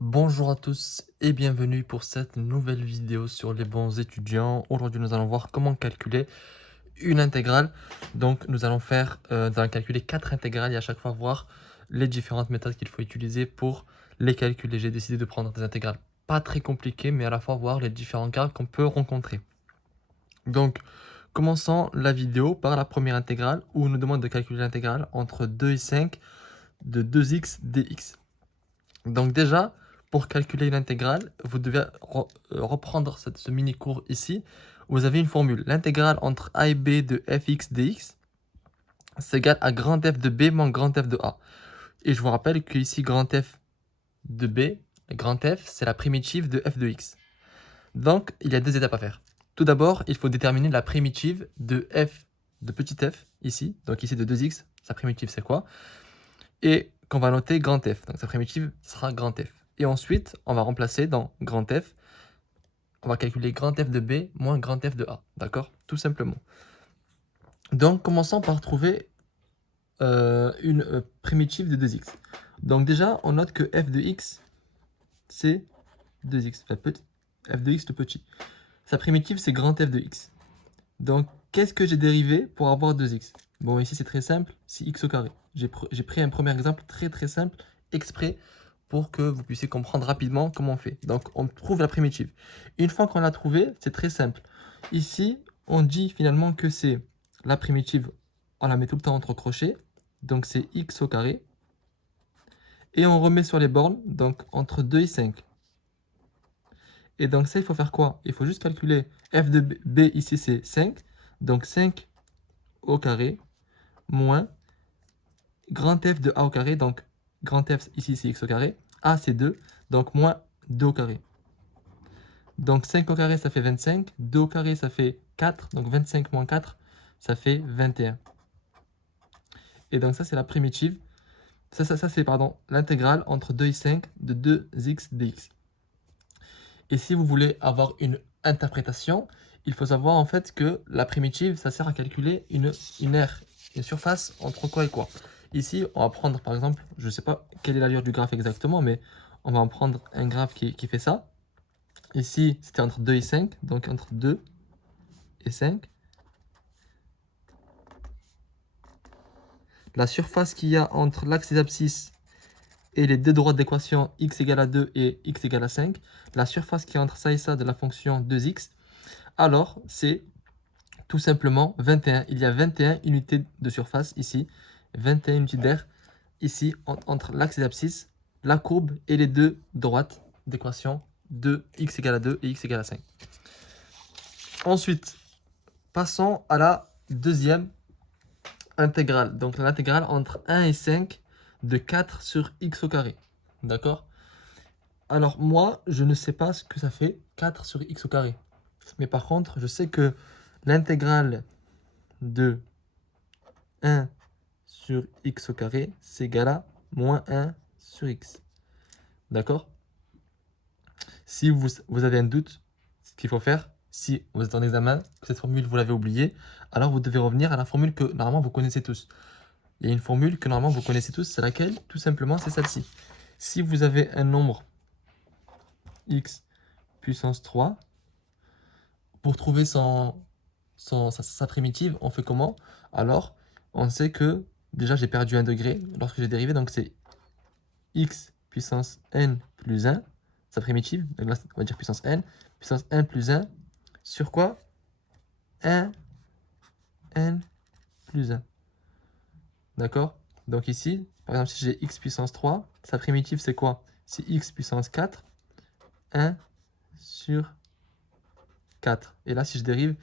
Bonjour à tous et bienvenue pour cette nouvelle vidéo sur les bons étudiants. Aujourd'hui, nous allons voir comment calculer une intégrale. Donc, nous allons calculer 4 intégrales et à chaque fois voir les différentes méthodes qu'il faut utiliser pour les calculer. J'ai décidé de prendre des intégrales pas très compliquées, mais à la fois voir les différents cas qu'on peut rencontrer. Donc, commençons la vidéo par la première intégrale où on nous demande de calculer l'intégrale entre 2 et 5 de 2x dx. Donc déjà, pour calculer l'intégrale, vous devez reprendre ce mini-cours ici. Vous avez une formule. L'intégrale entre a et b de fx dx, c'est égal à grand F de b moins grand F de a. Et je vous rappelle que ici, grand F de b, grand F, c'est la primitive de f de x. Donc, il y a deux étapes à faire. Tout d'abord, il faut déterminer la primitive de f de petit f, ici. Donc ici, de 2x, sa primitive, c'est quoi? Et qu'on va noter grand F. Donc sa primitive sera grand F. Et ensuite, on va remplacer dans grand F, on va calculer grand F de B moins grand F de A. D'accord? Tout simplement. Donc, commençons par trouver une primitive de 2x. Donc déjà, on note que f de x, c'est 2x. F de x le petit. Sa primitive, c'est grand F de x. Donc, qu'est-ce que j'ai dérivé pour avoir 2x? Bon, ici, c'est très simple, c'est x au carré. J'ai pris un premier exemple très simple, exprès, pour que vous puissiez comprendre rapidement comment on fait. Donc, on trouve la primitive. Une fois qu'on l'a trouvée, c'est très simple. Ici, on dit finalement que c'est la primitive, on la met tout le temps entre crochets, donc c'est x au carré. Et on remet sur les bornes, donc entre 2 et 5. Et donc ça, il faut faire quoi? Il faut juste calculer f de b ici, c'est 5. Donc 5 au carré moins grand F de a au carré. Donc grand F ici, c'est x au carré. A, c'est 2. Donc moins 2 au carré. Donc 5 au carré, ça fait 25. 2 au carré, ça fait 4. Donc 25 moins 4, ça fait 21. Et donc ça, c'est la primitive. Ça c'est l'intégrale entre 2 et 5 de 2x dx. Et si vous voulez avoir une interprétation, il faut savoir en fait que la primitive, ça sert à calculer une aire, une surface entre quoi et quoi. Ici, on va prendre par exemple, je ne sais pas quelle est l'allure du graphe exactement, mais on va en prendre un graphe qui fait ça. Ici, c'était entre 2 et 5, donc entre 2 et 5. La surface qu'il y a entre l'axe des abscisses et les deux droites d'équation x égale à 2 et x égale à 5, la surface qui est entre ça et ça de la fonction 2x, alors c'est tout simplement 21. Il y a 21 unités de surface ici, 21 unités d'air ici entre l'axe des abscisses, la courbe et les deux droites d'équation de x égale à 2 et x égale à 5. Ensuite, passons à la deuxième intégrale. Donc l'intégrale entre 1 et 5 de 4 sur x au carré. D'accord? Alors moi, je ne sais pas ce que ça fait 4 sur x au carré. Mais par contre, je sais que l'intégrale de 1 sur x au carré, c'est égal à moins 1 sur x. D'accord? Si vous avez un doute, ce qu'il faut faire, si vous êtes en examen, que cette formule vous l'avez oubliée, alors vous devez revenir à la formule que normalement vous connaissez tous. Il y a une formule que normalement vous connaissez tous, c'est laquelle? Tout simplement, c'est celle-ci. Si vous avez un nombre x puissance 3, pour trouver sa primitive, on fait comment? Alors, on sait que déjà j'ai perdu un degré lorsque j'ai dérivé, donc c'est x puissance n plus 1, sa primitive, donc là on va dire puissance n plus 1, sur quoi? 1 n plus 1. D'accord? Donc ici, par exemple, si j'ai x puissance 3, sa primitive c'est quoi? C'est x puissance 4, 1 sur 4. Et là, si je dérive,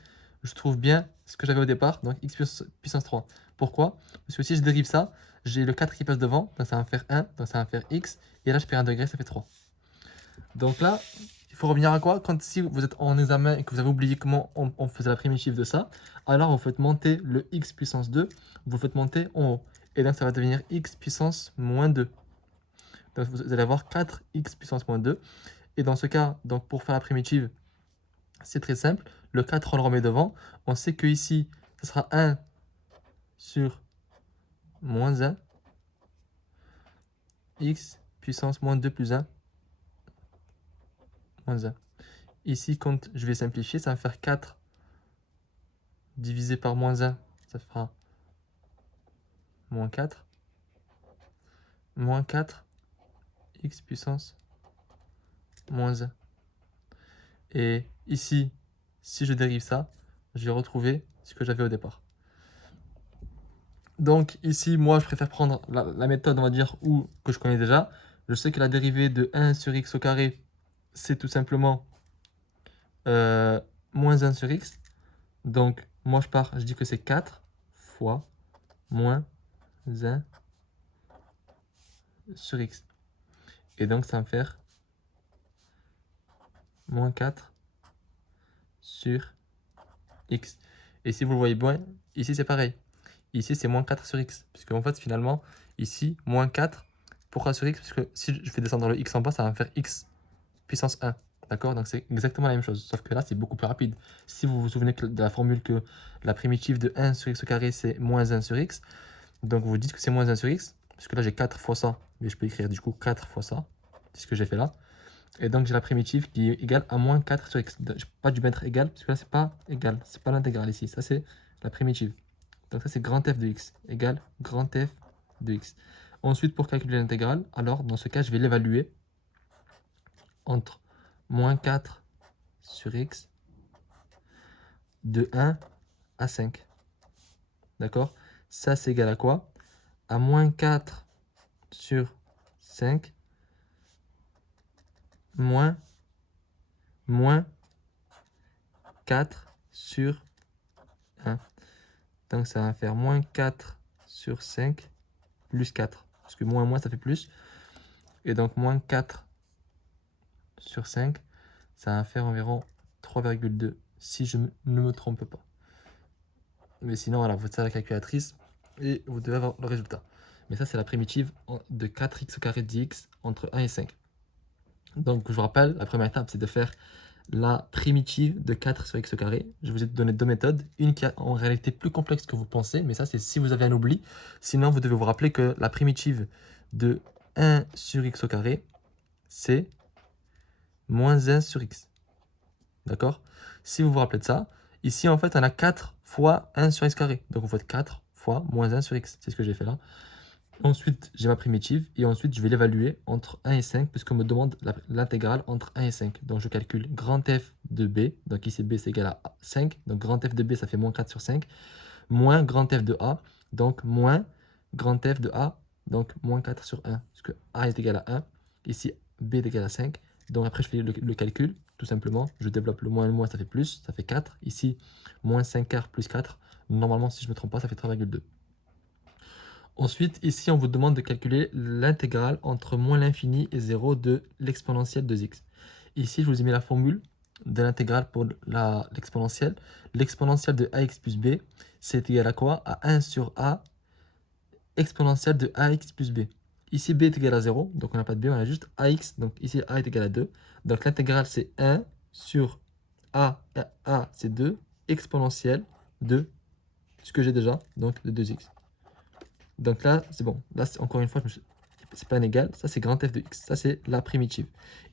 je trouve bien ce que j'avais au départ, donc x puissance 3. Pourquoi? Parce que si je dérive ça, j'ai le 4 qui passe devant, donc ça va me faire 1, donc ça va me faire x, et là je perds un degré, ça fait 3. Donc là, il faut revenir à quoi? Quand si vous êtes en examen et que vous avez oublié comment on faisait la primitive de ça, alors vous faites monter le x puissance 2, vous faites monter en haut. Et donc ça va devenir x puissance moins 2. Donc vous allez avoir 4x puissance moins 2. Et dans ce cas, donc pour faire la primitive, c'est très simple. Le 4, on le remet devant. On sait que ici, ce sera 1 sur moins 1. X puissance moins 2 plus 1. moins 1. Ici, quand je vais simplifier, ça va faire 4 divisé par moins 1, ça fera moins 4. Moins 4, x puissance moins 1. Et ici, si je dérive ça, je vais retrouver ce que j'avais au départ. Donc ici, moi, je préfère prendre la méthode, on va dire, que je connais déjà. Je sais que la dérivée de 1 sur x au carré, c'est tout simplement moins 1 sur x. Donc, moi, je dis que c'est 4 fois moins 1 sur x. Et donc, ça va me faire moins 4 sur x. Et si vous le voyez bien, ici, c'est pareil. Ici, c'est moins 4 sur x. Puisque, en fait, finalement, ici, moins 4, pourquoi sur x? Parce que si je fais descendre le x en bas, ça va me faire x puissance 1. D'accord? Donc, c'est exactement la même chose. Sauf que là, c'est beaucoup plus rapide. Si vous vous souvenez de la formule que la primitive de 1 sur x au carré, c'est moins 1 sur x. Donc, vous dites que c'est moins 1 sur x. Parce que là, j'ai 4 fois ça. Mais je peux écrire du coup 4 fois ça. C'est ce que j'ai fait là. Et donc, j'ai la primitive qui est égale à moins 4 sur x. Je n'ai pas dû mettre égal, parce que là, c'est pas égal. C'est pas l'intégrale ici. Ça, c'est la primitive. Donc, ça, c'est grand f de x égale grand f de x. Ensuite, pour calculer l'intégrale, alors, dans ce cas, je vais l'évaluer entre moins 4 sur x de 1 à 5. D'accord? Ça, c'est égal à quoi? À moins 4 sur 5 moins 4 sur 1. Donc, ça va faire moins 4 sur 5 plus 4. Parce que moins, ça fait plus. Et donc, moins 4 sur 5, ça va faire environ 3,2 si je ne me trompe pas. Mais sinon, voilà, vous faites ça à la calculatrice et vous devez avoir le résultat. Mais ça, c'est la primitive de 4x au carré de x entre 1 et 5. Donc, je vous rappelle, la première étape, c'est de faire la primitive de 4 sur x au carré. Je vous ai donné deux méthodes. Une qui est en réalité plus complexe que vous pensez, mais ça, c'est si vous avez un oubli. Sinon, vous devez vous rappeler que la primitive de 1 sur x au carré, c'est moins 1 sur x. D'accord? Si vous vous rappelez de ça, ici, en fait, on a 4 fois 1 sur x carré. Donc, vous faites 4 fois moins 1 sur x. C'est ce que j'ai fait là. Ensuite, j'ai ma primitive et ensuite, je vais l'évaluer entre 1 et 5 puisqu'on me demande l'intégrale entre 1 et 5. Donc, je calcule grand f de b. Donc, ici, b, c'est égal à 5. Donc, grand f de b, ça fait moins 4 sur 5. Moins grand f de a. Donc, moins grand f de a. Donc, moins 4 sur 1. Parce que a est égal à 1. Ici, b est égal à 5. Donc, après, je fais le calcul. Tout simplement, je développe le moins, ça fait plus. Ça fait 4. Ici, moins 5 quarts plus 4. Normalement, si je ne me trompe pas, ça fait 3,2. Ensuite, ici, on vous demande de calculer l'intégrale entre moins l'infini et 0 de l'exponentielle de x. Ici, je vous ai mis la formule de l'intégrale pour l'exponentielle. L'exponentielle de ax plus b, c'est égal à quoi? À 1 sur a exponentielle de ax plus b. Ici, b est égal à 0, donc on n'a pas de b, on a juste ax, donc ici, a est égal à 2. Donc l'intégrale, c'est 1 sur a c'est 2, exponentielle de ce que j'ai déjà, donc de 2x. Donc là, c'est bon. Là, encore une fois, c'est pas un égal. Ça, c'est grand f de x. Ça, c'est la primitive.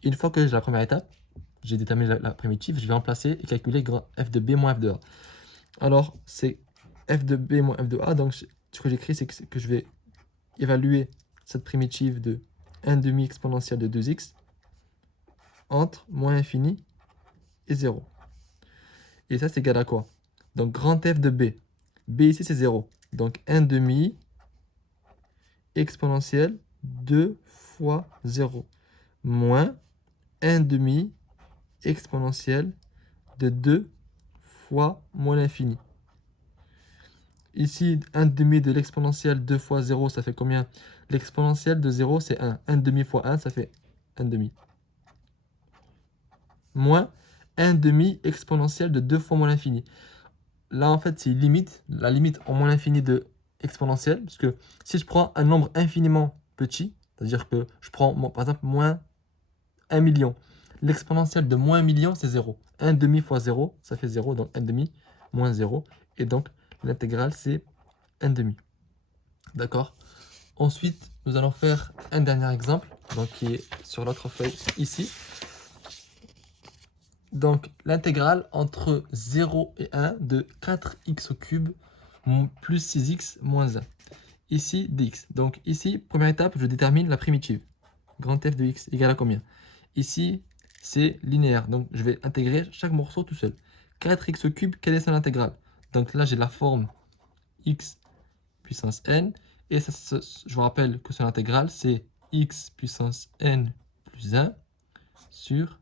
Une fois que j'ai la première étape, j'ai déterminé la primitive, je vais remplacer et calculer grand f de b moins f de a. Alors, c'est f de b moins f de a. Donc, ce que j'écris, c'est que je vais évaluer cette primitive de 1 demi exponentielle de 2x entre moins infini et 0. Et ça, c'est égal à quoi? Donc, grand f de b. B ici, c'est 0. Donc, 1 demi exponentielle 2 fois 0 moins 1 demi exponentielle de 2 fois moins l'infini. Ici, 1 demi de l'exponentielle 2 fois 0, ça fait combien? L'exponentielle de 0, c'est 1. 1 demi fois 1, ça fait 1 demi. Moins 1 demi exponentielle de 2 fois moins l'infini. Là, en fait, c'est limite, la limite en moins l'infini de exponentielle. Parce que si je prends un nombre infiniment petit, c'est-à-dire que je prends, par exemple, moins 1 million. L'exponentielle de moins 1 million, c'est 0. 1 demi fois 0, ça fait 0. Donc 1 demi moins 0. Et donc, l'intégrale, c'est 1 demi. D'accord? Ensuite, nous allons faire un dernier exemple, donc qui est sur l'autre feuille ici. Donc, l'intégrale entre 0 et 1 de 4x au cube plus 6x moins 1. Ici, dx. Donc, ici, première étape, je détermine la primitive. Grand F de x égale à combien? Ici, c'est linéaire. Donc, je vais intégrer chaque morceau tout seul. 4x au cube, quelle est son intégrale? Donc là, j'ai la forme x puissance n. Et ça, je vous rappelle que son intégrale, c'est x puissance n plus 1 sur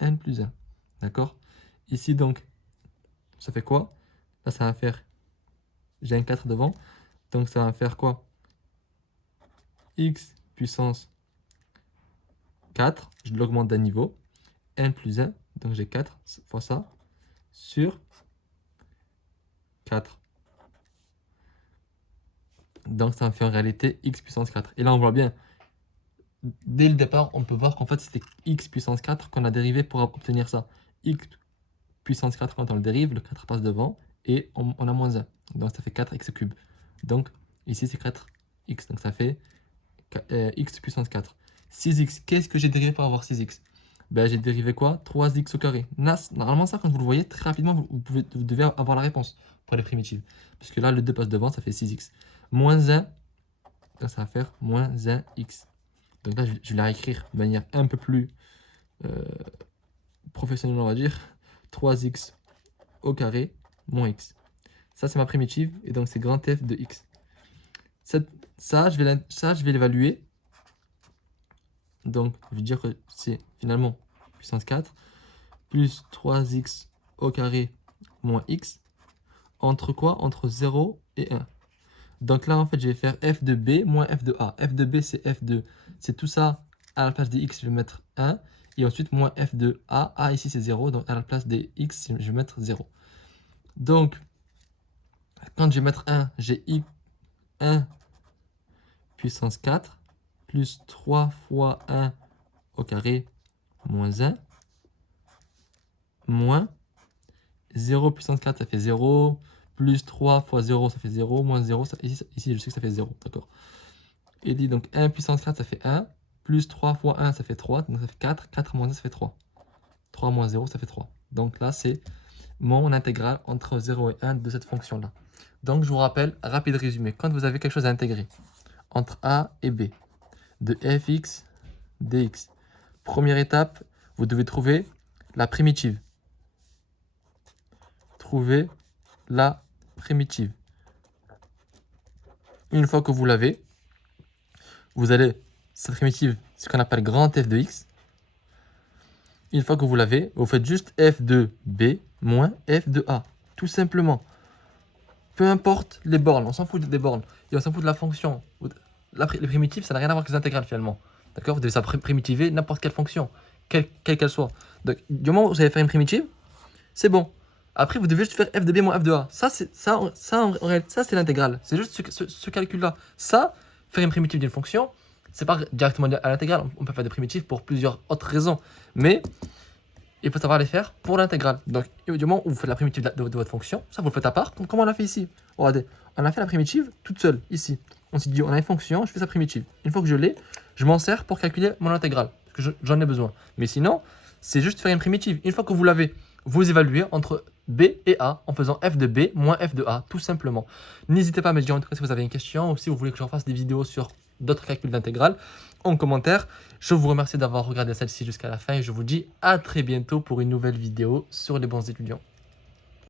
n plus 1. D'accord? Ici, donc, ça fait quoi? Là, ça va faire... J'ai un 4 devant. Donc, ça va faire quoi? X puissance 4. Je l'augmente d'un niveau. N plus 1. Donc, j'ai 4 fois ça. Sur 4. Donc, ça me fait en réalité x puissance 4. Et là, on voit bien, dès le départ, on peut voir qu'en fait, c'était x puissance 4 qu'on a dérivé pour obtenir ça. X puissance 4, quand on le dérive, le 4 passe devant et on a moins 1. Donc, ça fait 4x cube. Donc, ici, c'est 4x. Donc, ça fait x puissance 4. 6x, qu'est-ce que j'ai dérivé pour avoir 6x? Ben, j'ai dérivé quoi? 3x au carré. Normalement, ça, quand vous le voyez, très rapidement, vous devez avoir la réponse pour les primitives. Parce que là, le 2 passe devant, ça fait 6x. Moins 1, donc ça va faire moins 1x. Donc là, je vais la réécrire de manière un peu plus professionnelle, on va dire. 3x au carré moins x. Ça, c'est ma primitive, et donc c'est grand F de x. Ça, je vais l'évaluer. Donc, je vais dire que c'est finalement puissance 4 plus 3x au carré moins x. Entre quoi? Entre 0 et 1. Donc là, en fait, je vais faire f de b moins f de a. f de b, c'est f de... C'est tout ça, à la place des x, je vais mettre 1. Et ensuite, moins f de a. a, ici, c'est 0. Donc, à la place des x, je vais mettre 0. Donc, quand je vais mettre 1, j'ai 1 puissance 4 plus 3 fois 1 au carré moins 1 moins 0 puissance 4, ça fait 0. Plus 3 fois 0, ça fait 0. Moins 0, ici, je sais que ça fait 0. D'accord. Et dit donc 1 puissance 4, ça fait 1. Plus 3 fois 1, ça fait 3. Donc ça fait 4. 4 moins 1, ça fait 3. 3 moins 0, ça fait 3. Donc là, c'est mon intégrale entre 0 et 1 de cette fonction-là. Donc je vous rappelle, rapide résumé. Quand vous avez quelque chose à intégrer entre a et b, de fx dx, première étape, vous devez trouver la primitive. Trouver la primitive. Une fois que vous l'avez, vous allez, cette primitive, c'est ce qu'on appelle grand f de x. Une fois que vous l'avez, vous faites juste f de b moins f de a. Tout simplement. Peu importe les bornes, on s'en fout des bornes. Et on s'en fout de la fonction. Les primitives, ça n'a rien à voir avec les intégrales finalement. D'accord? Vous devez savoir primitiver n'importe quelle fonction, quelle qu'elle soit. Donc, du moment où vous allez faire une primitive, c'est bon. Après, vous devez juste faire f de b moins f de a. Ça, c'est l'intégrale. C'est juste ce calcul-là. Ça, faire une primitive d'une fonction, c'est pas directement à l'intégrale. On peut faire des primitives pour plusieurs autres raisons. Mais il faut savoir les faire pour l'intégrale. Donc, du moment où vous faites la primitive de votre fonction, ça, vous le faites à part, comme on l'a fait ici. Regardez, on a fait la primitive toute seule, ici. On s'est dit, on a une fonction, je fais sa primitive. Une fois que je l'ai, je m'en sers pour calculer mon intégrale, parce que j'en ai besoin. Mais sinon, c'est juste faire une primitive. Une fois que vous l'avez, vous évaluez entre b et a en faisant f de b moins f de a, tout simplement. N'hésitez pas à me dire en tout cas si vous avez une question ou si vous voulez que je fasse des vidéos sur d'autres calculs d'intégrale en commentaire. Je vous remercie d'avoir regardé celle-ci jusqu'à la fin et je vous dis à très bientôt pour une nouvelle vidéo sur les bons étudiants.